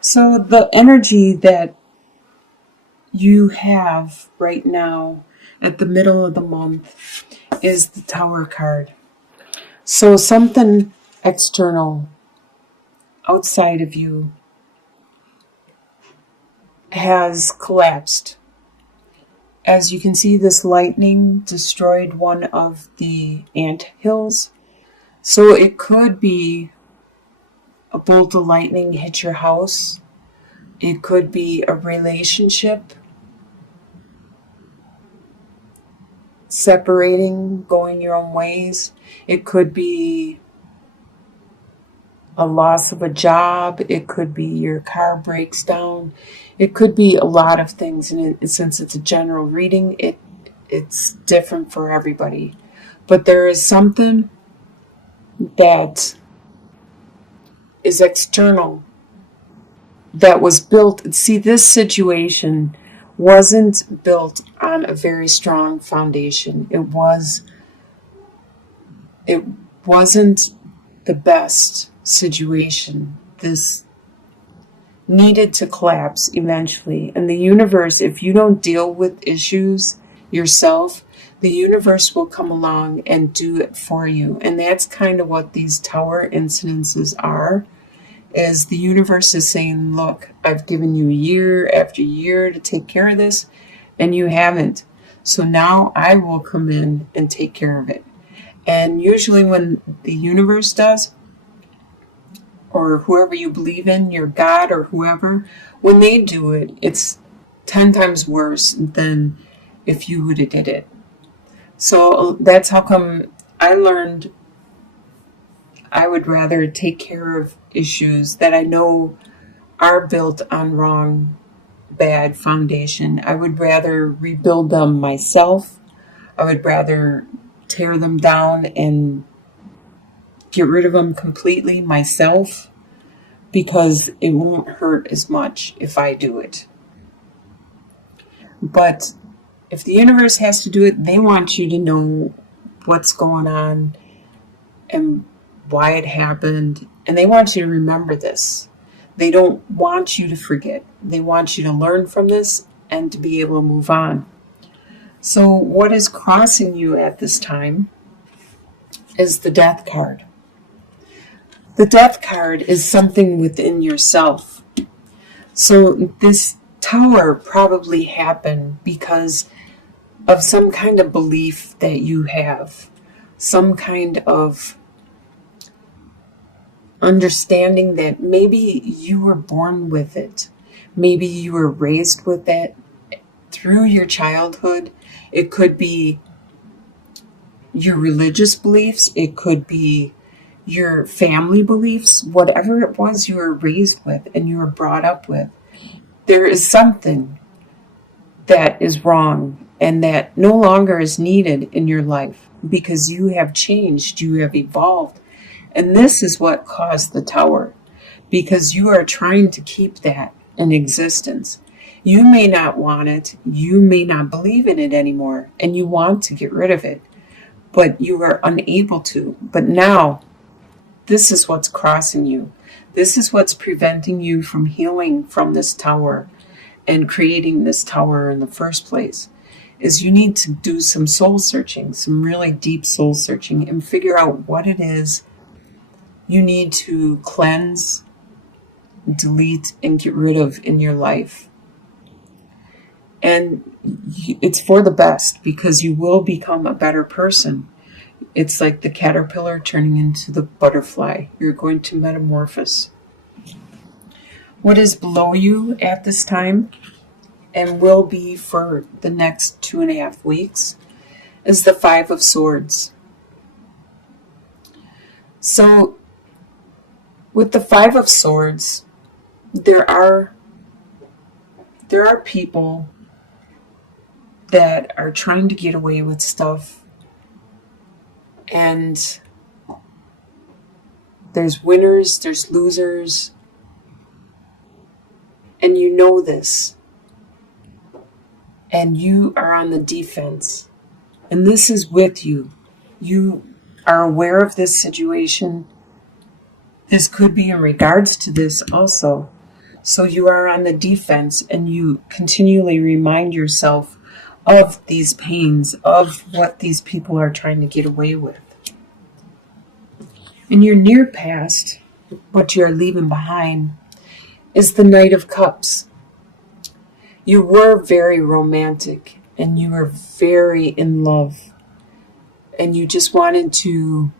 So the energy that you have right now at the middle of the month is the Tower card. So something external outside of you has collapsed. As you can see, this lightning destroyed one of the ant hills. So it could be a bolt of lightning hit your house. It could be a relationship separating, going your own ways. It could be a loss of a job. It could be your car breaks down. It could be a lot of things. And since it's a general reading, it's different for everybody. But there is something that is external that was built. See, this situation wasn't built on a very strong foundation. It wasn't the best situation. This needed to collapse eventually. And the universe, if you don't deal with issues yourself, the universe will come along and do it for you. And that's kind of what these tower incidences are, is the universe is saying, look, I've given you year after year to take care of this, and you haven't. So now I will come in and take care of it. And usually when the universe does, or whoever you believe in, your God or whoever, when they do it, it's 10 times worse than if you would have did it. So that's how come I learned I would rather take care of issues that I know are built on wrong, bad foundation. I would rather rebuild them myself. I would rather tear them down and get rid of them completely myself, because it won't hurt as much if I do it. But if the universe has to do it, they want you to know what's going on and why it happened. And they want you to remember this. They don't want you to forget. They want you to learn from this and to be able to move on. So what is crossing you at this time is the Death card. The Death card is something within yourself. So this tower probably happened because of some kind of belief that you have, some kind of understanding that maybe you were born with it. Maybe you were raised with that through your childhood. It could be your religious beliefs. It could be your family beliefs, whatever it was you were raised with and you were brought up with. There is something that is wrong and that no longer is needed in your life because you have changed, you have evolved. And this is what caused the tower, because you are trying to keep that in existence. You may not want it, you may not believe in it anymore, and you want to get rid of it, but you are unable to. But now, this is what's crossing you. This is what's preventing you from healing from this tower and creating this tower in the first place, is you need to do some soul searching, some really deep soul searching, and figure out what it is you need to cleanse, delete, and get rid of in your life. And it's for the best, because you will become a better person. It's like the caterpillar turning into the butterfly. You're going to metamorphose. What is below you at this time, and will be for the next 2.5 weeks, is the Five of Swords. So, with the Five of Swords, there are people that are trying to get away with stuff, and there's winners, there's losers, and you know this, and you are on the defense, and this is with you. You are aware of this situation. This could be in regards to this also. So you are on the defense, and you continually remind yourself of these pains, of what these people are trying to get away with. In your near past, what you are leaving behind is the Knight of Cups. You were very romantic, and you were very in love, and you just wanted to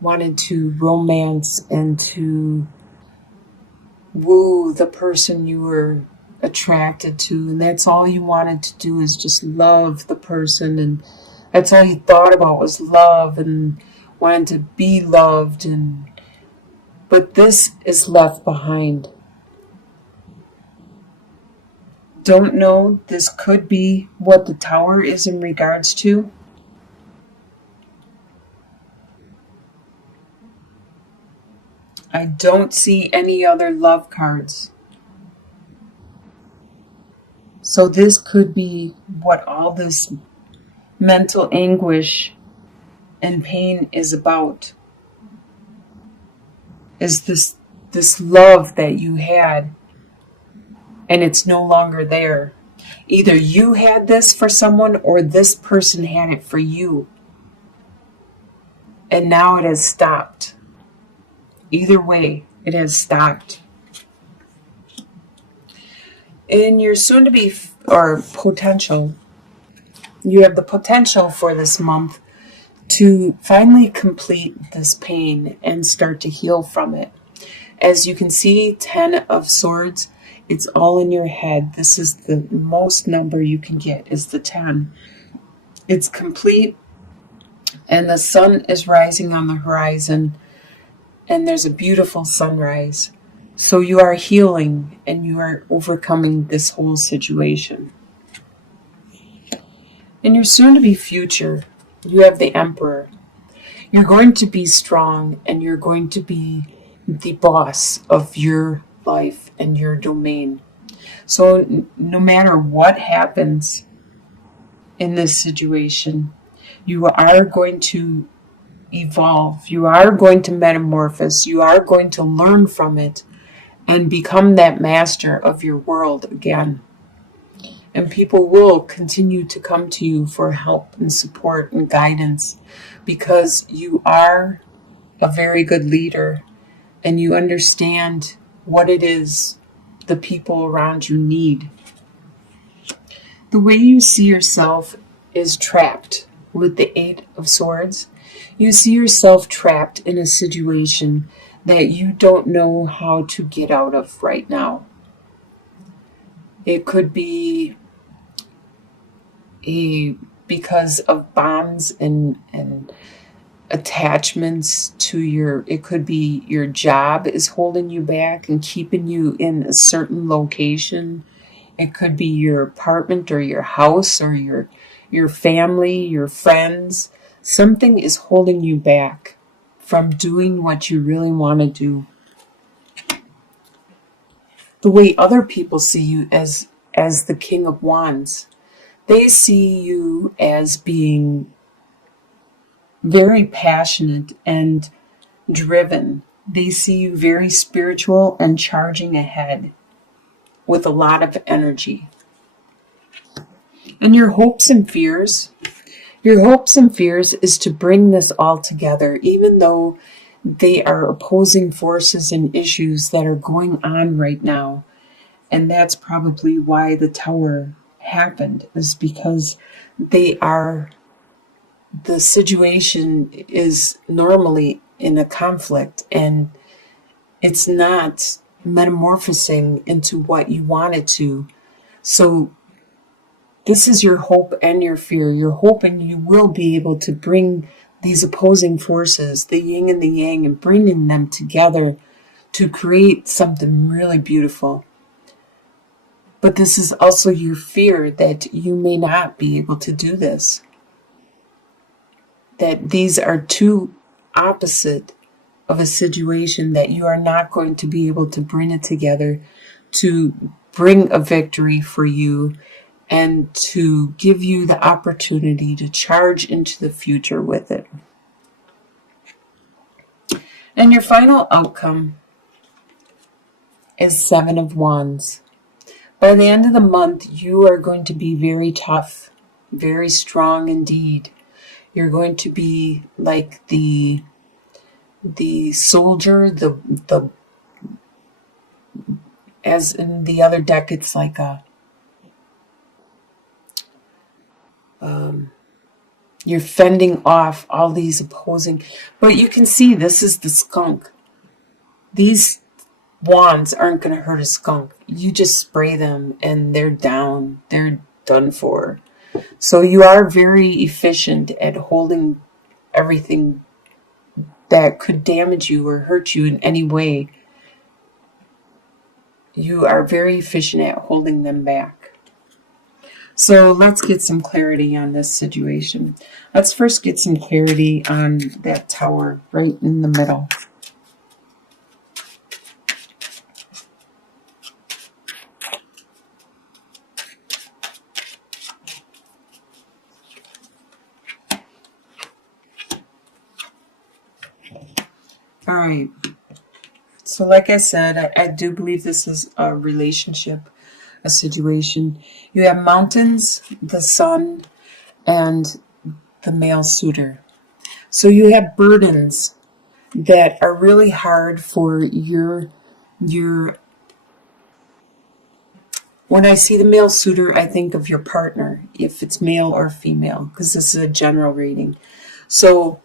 romance and to woo the person you were attracted to, and that's all you wanted to do, is just love the person, and that's all you thought about was love and wanted to be loved. But this is left behind. Don't know, this could be what the Tower is in regards to. I don't see any other love cards. So this could be what all this mental anguish and pain is about. Is this love that you had, and it's no longer there. Either you had this for someone, or this person had it for you, and now it has stopped. Either way, it has stopped. In your soon-to-be, or potential, you have the potential for this month to finally complete this pain and start to heal from it. As you can see, 10 of Swords, it's all in your head. This is the most number you can get, is the 10. It's complete, and the sun is rising on the horizon, and there's a beautiful sunrise. So you are healing, and you are overcoming this whole situation. In your soon-to-be future, you have the Emperor. You're going to be strong, and you're going to be the boss of your life and your domain. So no matter what happens in this situation, you are going to evolve. You are going to metamorphose. You are going to learn from it and become that master of your world again. And people will continue to come to you for help and support and guidance, because you are a very good leader, and you understand what it is the people around you need. The way you see yourself is trapped with the 8 of Swords. You see yourself trapped in a situation that you don't know how to get out of right now. It could be because of bonds and attachments to it could be your job is holding you back and keeping you in a certain location. It could be your apartment or your house or your family, your friends. Something is holding you back from doing what you really want to do. The way other people see you as the King of Wands, they see you as being very passionate and driven. They see you very spiritual and charging ahead with a lot of energy. And your hopes and fears is to bring this all together, even though they are opposing forces and issues that are going on right now. And that's probably why the Tower happened, is because the situation is normally in a conflict, and it's not metamorphosing into what you want it to. So this is your hope and your fear. You're hoping you will be able to bring these opposing forces, the yin and the yang, and bringing them together to create something really beautiful. But this is also your fear that you may not be able to do this. That these are two opposite of a situation, that you are not going to be able to bring it together to bring a victory for you and to give you the opportunity to charge into the future with it. And your final outcome is Seven of Wands. By the end of the month, you are going to be very tough, very strong indeed. You're going to be like the soldier, the as in the other deck, it's like a you're fending off all these opposing. But you can see this is the skunk. These wands aren't going to hurt a skunk. You just spray them and they're down. They're done for. So you are very efficient at holding everything that could damage you or hurt you in any way. You are very efficient at holding them back. So let's get some clarity on this situation. Let's first get some clarity on that tower right in the middle. All right. So like I said, I do believe this is a relationship, a situation. You have mountains, the sun, and the male suitor. So you have burdens that are really hard for your when I see the male suitor, I think of your partner, if it's male or female, because this is a general reading. So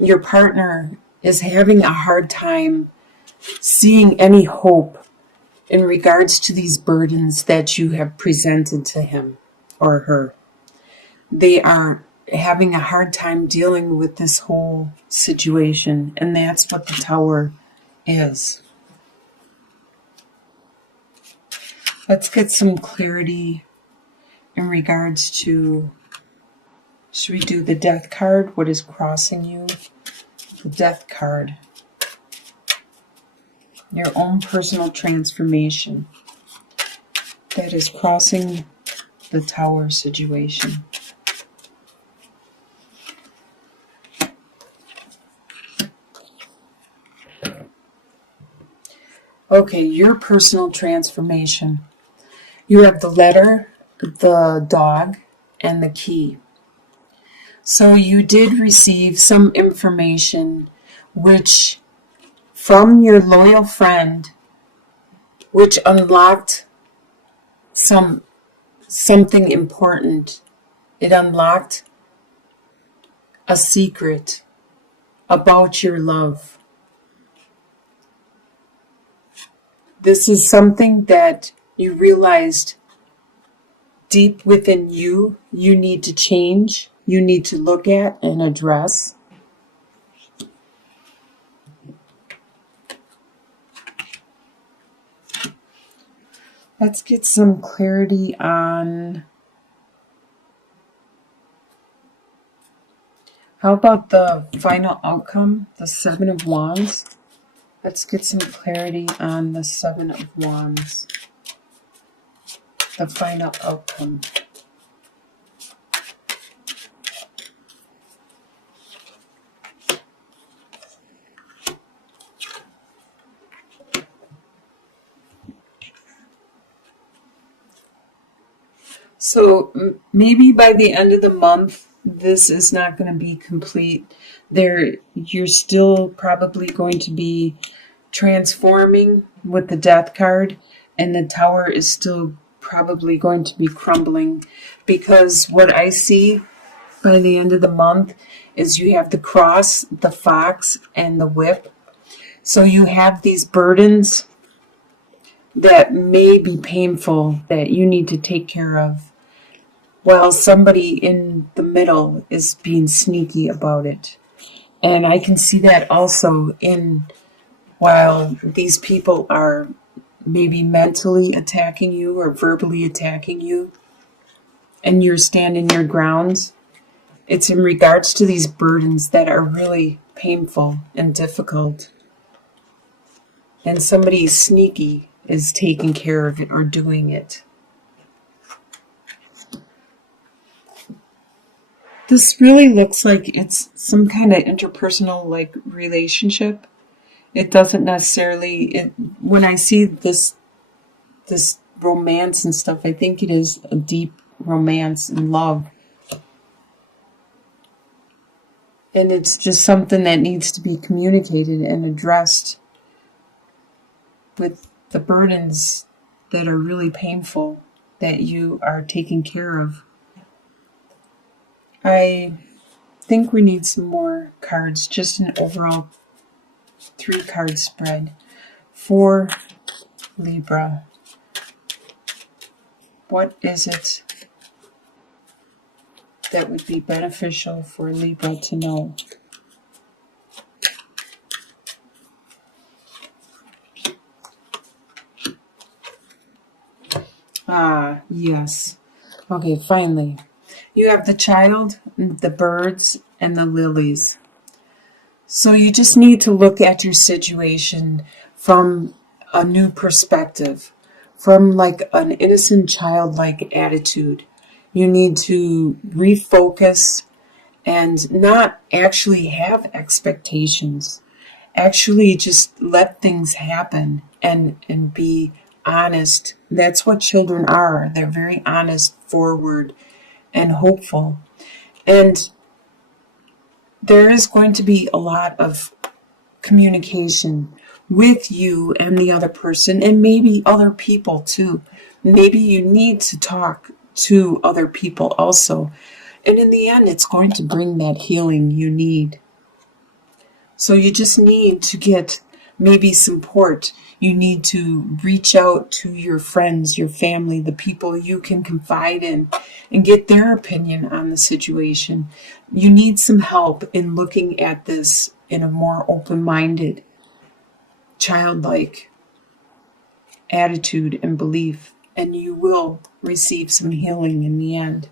your partner is having a hard time seeing any hope in regards to these burdens that you have presented to him or her. They are having a hard time dealing with this whole situation, and that's what the tower is. Let's get some clarity in regards to, should we do the death card? What is crossing you? The death card. Your own personal transformation that is crossing the tower situation. Okay, your personal transformation. You have the letter, the dog, and the key. So you did receive some information which from your loyal friend, which unlocked something important. It unlocked a secret about your love. This is something that you realized deep within you need to change, you need to look at and address. Let's get some clarity on, how about the final outcome, the Seven of Wands? Let's get some clarity on the Seven of Wands, the final outcome. So maybe by the end of the month, this is not going to be complete. You're still probably going to be transforming with the death card, and the tower is still probably going to be crumbling, because what I see by the end of the month is you have the cross, the fox, and the whip. So you have these burdens that may be painful that you need to take care of, while somebody in the middle is being sneaky about it. And I can see that also while these people are maybe mentally attacking you or verbally attacking you, and you're standing your grounds. It's in regards to these burdens that are really painful and difficult. And somebody sneaky is taking care of it or doing it. This really looks like it's some kind of interpersonal relationship. It doesn't necessarily, when I see this romance and stuff, I think it is a deep romance and love. And it's just something that needs to be communicated and addressed with the burdens that are really painful that you are taking care of. I think we need some more cards, just an overall 3-card spread for Libra. What is it that would be beneficial for Libra to know? Ah, yes. Okay, finally. You have the child, the birds, and the lilies. So you just need to look at your situation from a new perspective, from like an innocent childlike attitude. You need to refocus and not actually have expectations. Actually just let things happen and be honest. That's what children are. They're very honest, forward, and hopeful. And there is going to be a lot of communication with you and the other person, and maybe other people too. Maybe you need to talk to other people also. And in the end, it's going to bring that healing you need. So you just need to get maybe support. You need to reach out to your friends, your family, the people you can confide in, and get their opinion on the situation. You need some help in looking at this in a more open-minded, childlike attitude and belief, and you will receive some healing in the end.